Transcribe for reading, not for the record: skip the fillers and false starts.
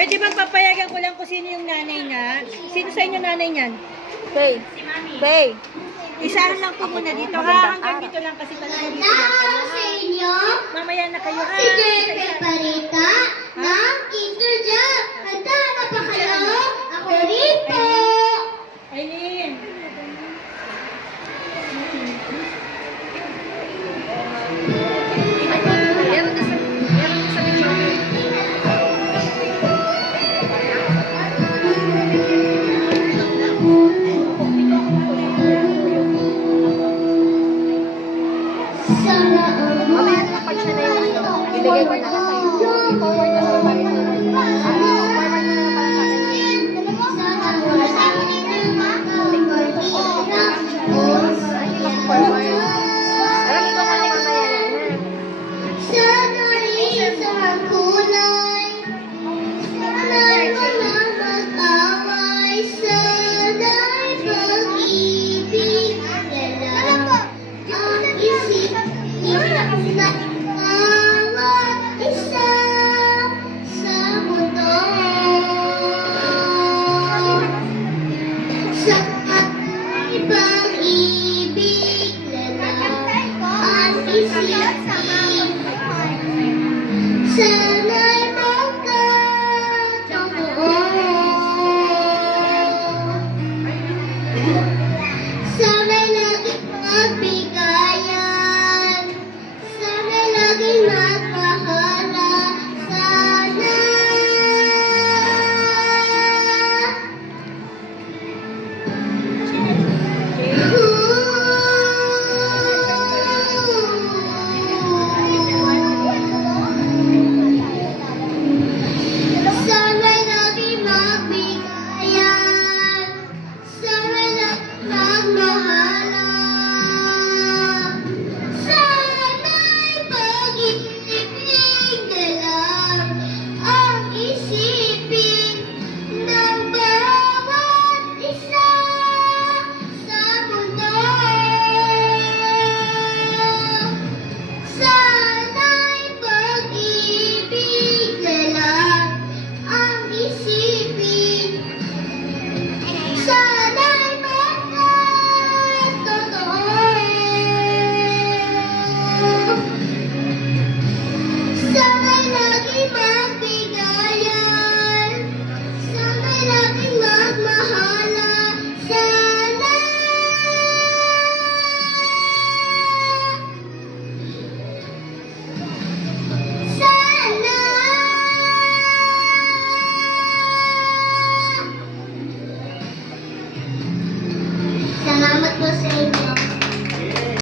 Pwede bang papayagan ko lang kung sino yung nanay na? Sino sa inyo nanay niyan? Faye. Si Mami. Faye. Isahan lang po muna dito ha. Hanggang dito lang kasi talaga dito lang kayo ha. Mamaya na kayo ha. Si Jennifer Parita. Ha?